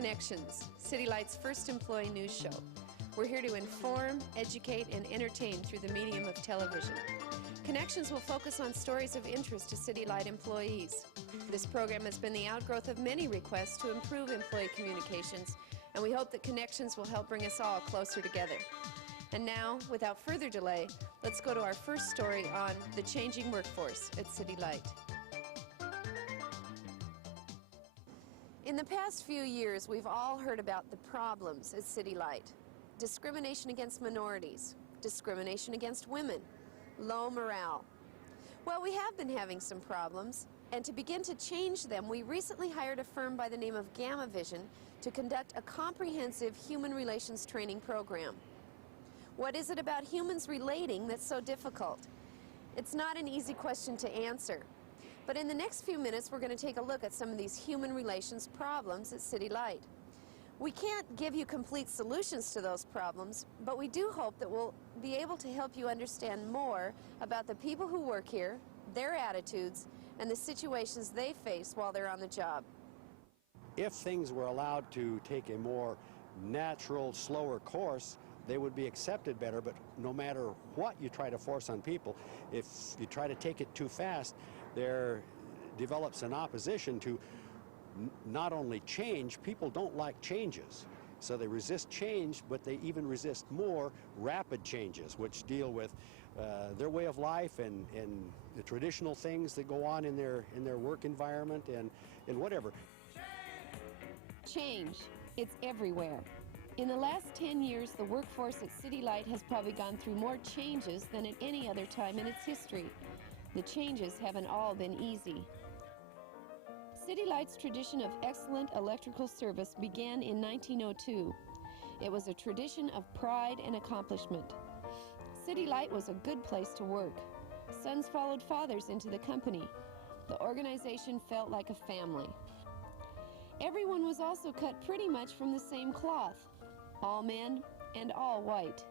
Connections, City Light's first employee news show. We're here to inform, educate, and entertain through the medium of television. Connections will focus on stories of interest to City Light employees. This program has been the outgrowth of many requests to improve employee communications, and we hope that Connections will help bring us all closer together. And now, without further delay, let's go to our first story on the changing workforce at City Light. In the past few years, we've all heard about the problems at City Light. Discrimination against minorities, discrimination against women, low morale. Well, we have been having some problems, and to begin to change them, we recently hired a firm by the name of Gamma Vision to conduct a comprehensive human relations training program. What is it about humans relating that's so difficult? It's not an easy question to answer. But in the next few minutes, we're going to take a look at some of these human relations problems at City Light. We can't give you complete solutions to those problems, but we do hope that we'll be able to help you understand more about the people who work here, their attitudes, and the situations they face while they're on the job. If things were allowed to take a more natural, slower course, they would be accepted better, but no matter what you try to force on people, if you try to take it too fast, there develops an opposition to not only change. People don't like changes, so they resist change, but they even resist more rapid changes, which deal with their way of life and the traditional things that go on in their work environment and whatever. Change, it's everywhere. In the last 10 years, the workforce at City Light has probably gone through more changes than at any other time in its history. The changes haven't all been easy. City Light's tradition of excellent electrical service began in 1902. It was a tradition of pride and accomplishment. City Light was a good place to work. Sons followed fathers into the company. The organization felt like a family. Everyone was also cut pretty much from the same cloth. All men and all white.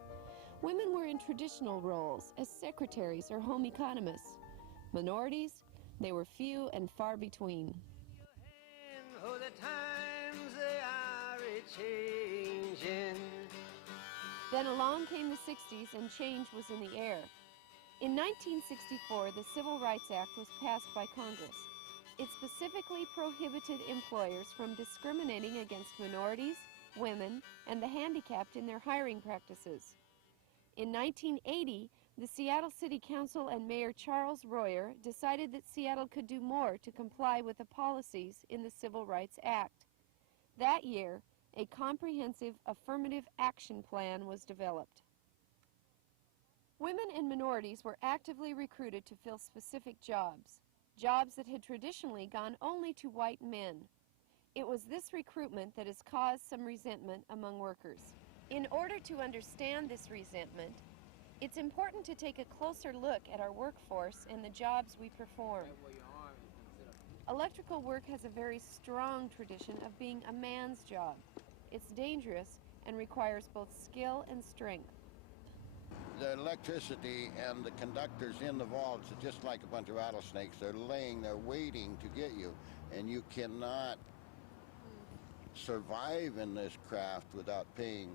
Women were in traditional roles as secretaries or home economists. Minorities, they were few and far between. Oh, the times they are a-changing. Then along came the 60s and change was in the air. In 1964, the Civil Rights Act was passed by Congress. It specifically prohibited employers from discriminating against minorities, women, and the handicapped in their hiring practices. In 1980, the Seattle City Council and Mayor Charles Royer decided that Seattle could do more to comply with the policies in the Civil Rights Act. That year, a comprehensive affirmative action plan was developed. Women and minorities were actively recruited to fill specific jobs, jobs that had traditionally gone only to white men. It was this recruitment that has caused some resentment among workers. In order to understand this resentment, it's important to take a closer look at our workforce and the jobs we perform. Electrical work has a very strong tradition of being a man's job. It's dangerous and requires both skill and strength. The electricity and the conductors in the vaults are just like a bunch of rattlesnakes. They're laying there waiting to get you, and you cannot survive in this craft without paying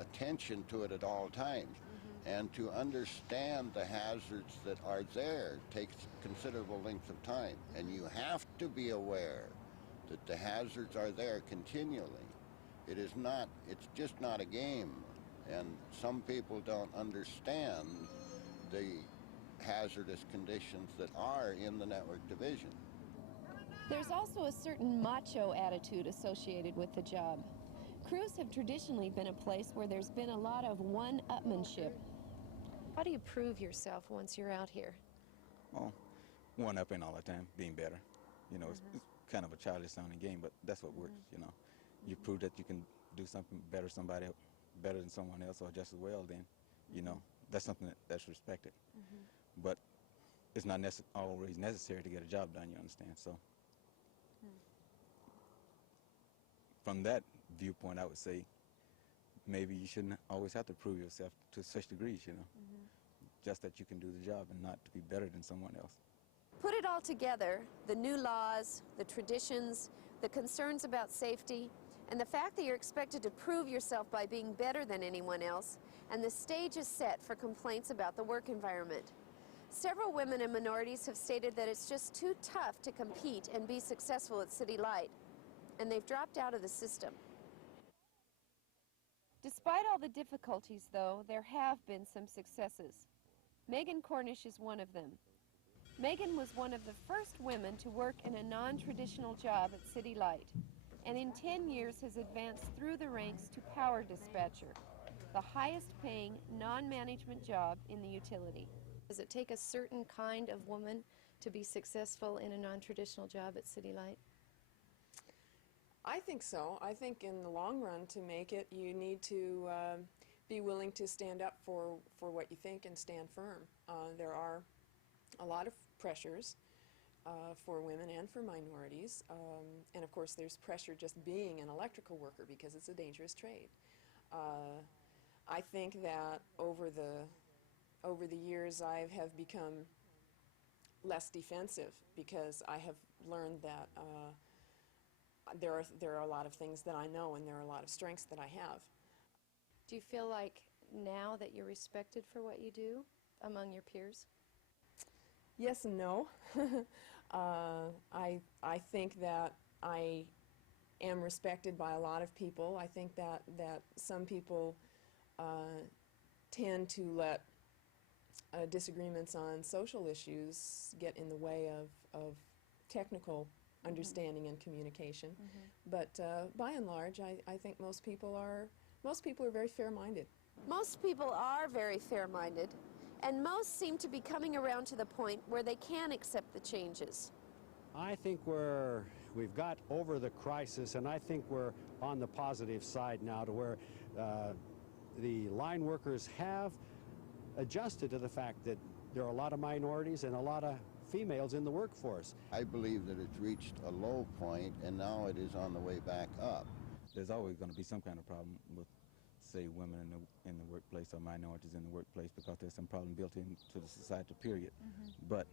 attention to it at all times. And to understand the hazards that are there takes considerable length of time. And you have to be aware that the hazards are there continually. It's just not a game. And some people don't understand the hazardous conditions that are in the network division. There's also a certain macho attitude associated with the job. Crews have traditionally been a place where there's been a lot of one-upmanship. How do you prove yourself once you're out here? Well, one-upping all the time, being better. You know, it's kind of a childish-sounding game, but that's what works, you know. You prove that you can do something better than someone else or just as well, then, you know, that's something that's respected. But it's not always necessary to get a job done, you understand, so. From that viewpoint, I would say maybe you shouldn't always have to prove yourself to such degrees, you know, just that you can do the job and not to be better than someone else. Put it all together, the new laws, the traditions, the concerns about safety, And the fact that you're expected to prove yourself by being better than anyone else, and the stage is set for complaints about the work environment. Several women and minorities have stated that it's just too tough to compete and be successful at City Light, and they've dropped out of the system. Despite all the difficulties, though, there have been some successes. Megan Cornish is one of them. Megan was one of the first women to work in a non-traditional job at City Light, and in 10 years has advanced through the ranks to power dispatcher, the highest paying non-management job in the utility. Does it take a certain kind of woman to be successful in a non-traditional job at City Light? I think so. I think in the long run, to make it, you need to be willing to stand up for what you think and stand firm. There are a lot of pressures for women and for minorities, and of course there's pressure just being an electrical worker because it's a dangerous trade. I think that over the years I have become less defensive because I have learned that there are a lot of things that I know and there are a lot of strengths that I have. Do you feel like now that you're respected for what you do among your peers? Yes and no. I think that I am respected by a lot of people. I think that some people tend to let disagreements on social issues get in the way of technical understanding and communication. But by and large, I think most people are very fair-minded. Most people are very fair-minded, and most seem to be coming around to the point where they can accept the changes. I think we've got over the crisis, and I think we're on the positive side now to where the line workers have adjusted to the fact that there are a lot of minorities and a lot of females in the workforce. I believe that it's reached a low point and now it is on the way back up. There's always going to be some kind of problem with, say, women in the workplace or minorities in the workplace because there's some problem built into the society, period. But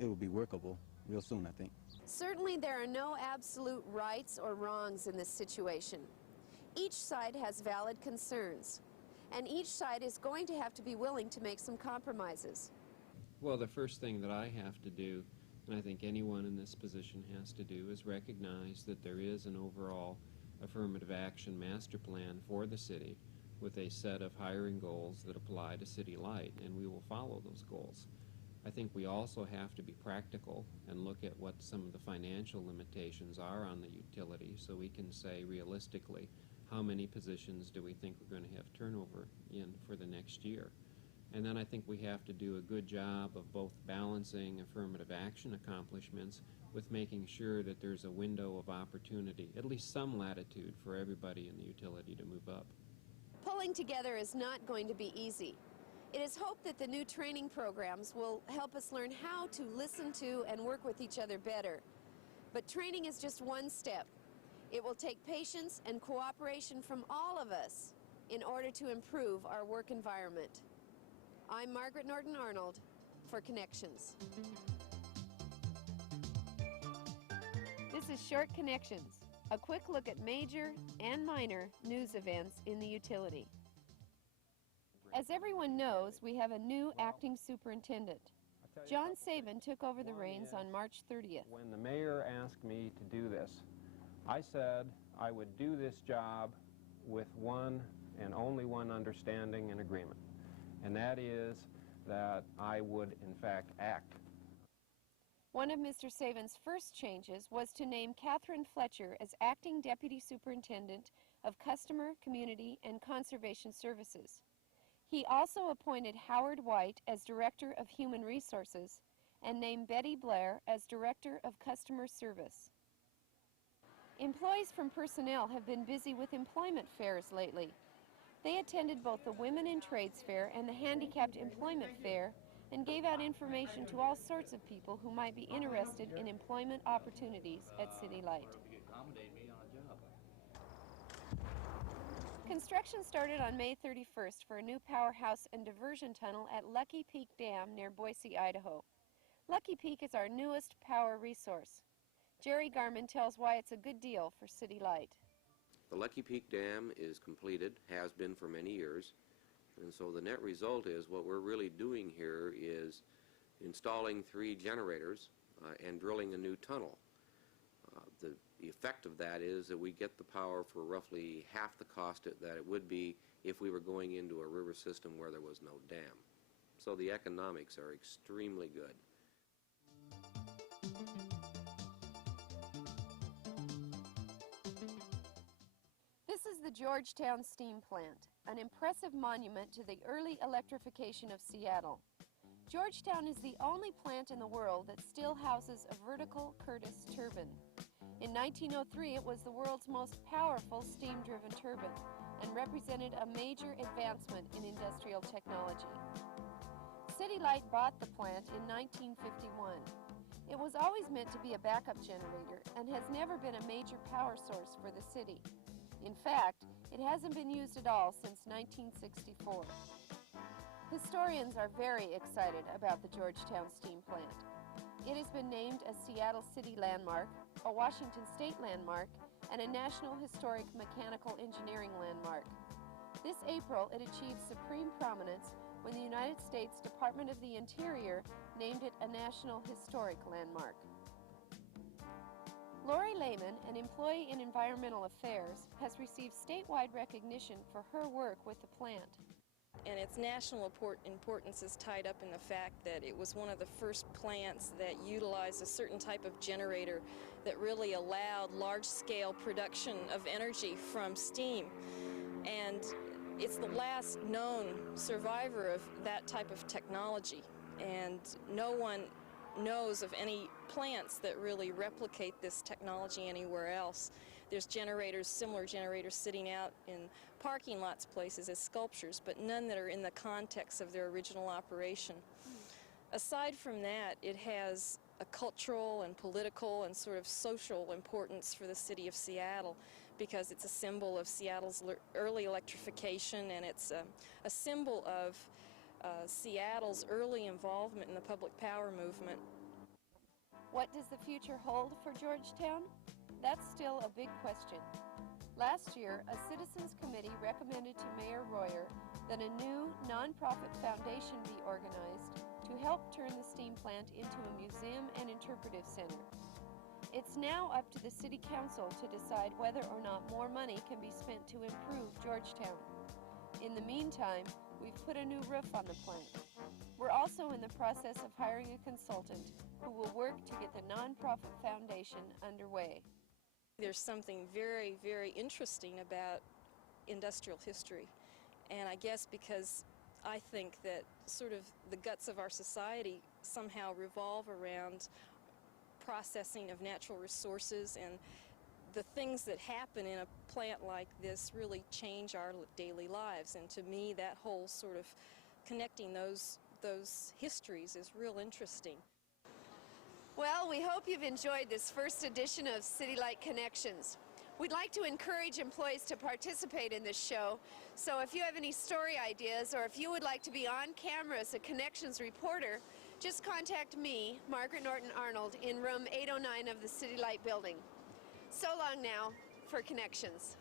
it will be workable real soon, I think. Certainly there are no absolute rights or wrongs in this situation. Each side has valid concerns, and each side is going to have to be willing to make some compromises. Well, the first thing that I have to do, and I think anyone in this position has to do, is recognize that there is an overall affirmative action master plan for the city with a set of hiring goals that apply to City Light, and we will follow those goals. I think we also have to be practical and look at what some of the financial limitations are on the utility so we can say realistically how many positions do we think we're going to have turnover in for the next year. And then I think we have to do a good job of both balancing affirmative action accomplishments with making sure that there's a window of opportunity, at least some latitude for everybody in the utility to move up. Pulling together is not going to be easy. It is hoped that the new training programs will help us learn how to listen to and work with each other better. But training is just one step. It will take patience and cooperation from all of us in order to improve our work environment. I'm Margaret Norton Arnold for Connections. This is Short Connections, a quick look at major and minor news events in the utility. As everyone knows, we have a new acting superintendent. John Sabin took over the reins on March 30th. When the mayor asked me to do this, I said I would do this job with one and only one understanding and agreement, and that is that I would, in fact, act. One of Mr. Sabin's first changes was to name Catherine Fletcher as acting deputy superintendent of Customer, Community, and Conservation Services. He also appointed Howard White as Director of Human Resources and named Betty Blair as Director of Customer Service. Employees from personnel have been busy with employment fairs lately. They attended both the Women in Trades Fair and the Handicapped Employment Fair and gave out information to all sorts of people who might be interested in employment opportunities at City Light. Construction started on May 31st for a new powerhouse and diversion tunnel at Lucky Peak Dam near Boise, Idaho. Lucky Peak is our newest power resource. Jerry Garman tells why it's a good deal for City Light. The Lucky Peak Dam is completed, has been for many years, and so the net result is what we're really doing here is installing 3 generators and drilling a new tunnel. The effect of that is that we get the power for roughly half the cost that it would be if we were going into a river system where there was no dam. So the economics are extremely good. This is the Georgetown Steamplant, an impressive monument to the early electrification of Seattle. Georgetown is the only plant in the world that still houses a vertical Curtis turbine. In 1903, it was the world's most powerful steam-driven turbine and represented a major advancement in industrial technology. City Light bought the plant in 1951. It was always meant to be a backup generator and has never been a major power source for the city. In fact, it hasn't been used at all since 1964. Historians are very excited about the Georgetown Steamplant. It has been named a Seattle City Landmark, a Washington State Landmark, and a National Historic Mechanical Engineering Landmark. This April, it achieved supreme prominence when the United States Department of the Interior named it a National Historic Landmark. Lori Lehman, an employee in Environmental Affairs, has received statewide recognition for her work with the plant. And its national importance is tied up in the fact that it was one of the first plants that utilized a certain type of generator that really allowed large-scale production of energy from steam. And it's the last known survivor of that type of technology. And no one knows of any plants that really replicate this technology anywhere else. There's generators, similar generators, sitting out in parking lots places as sculptures, but none that are in the context of their original operation. Aside from that, it has a cultural and political and sort of social importance for the city of Seattle because it's a symbol of Seattle's early electrification, and it's a symbol of Seattle's early involvement in the public power movement. What does the future hold for Georgetown? That's still a big question. Last year, a citizens committee recommended to Mayor Royer that a new nonprofit foundation be organized to help turn the steam plant into a museum and interpretive center. It's now up to the City Council to decide whether or not more money can be spent to improve Georgetown. In the meantime, we've put a new roof on the plant. We're also in the process of hiring a consultant who will work to get the nonprofit foundation underway. There's something very, very interesting about industrial history. And I guess because I think that sort of the guts of our society somehow revolve around processing of natural resources, and the things that happen in a plant like this really change our daily lives. And to me, that whole sort of connecting those histories is real interesting. Well, we hope you've enjoyed this first edition of City Light Connections. We'd like to encourage employees to participate in this show, so if you have any story ideas or if you would like to be on camera as a Connections reporter, just contact me, Margaret Norton Arnold, in room 809 of the City Light building. So long now for Connections.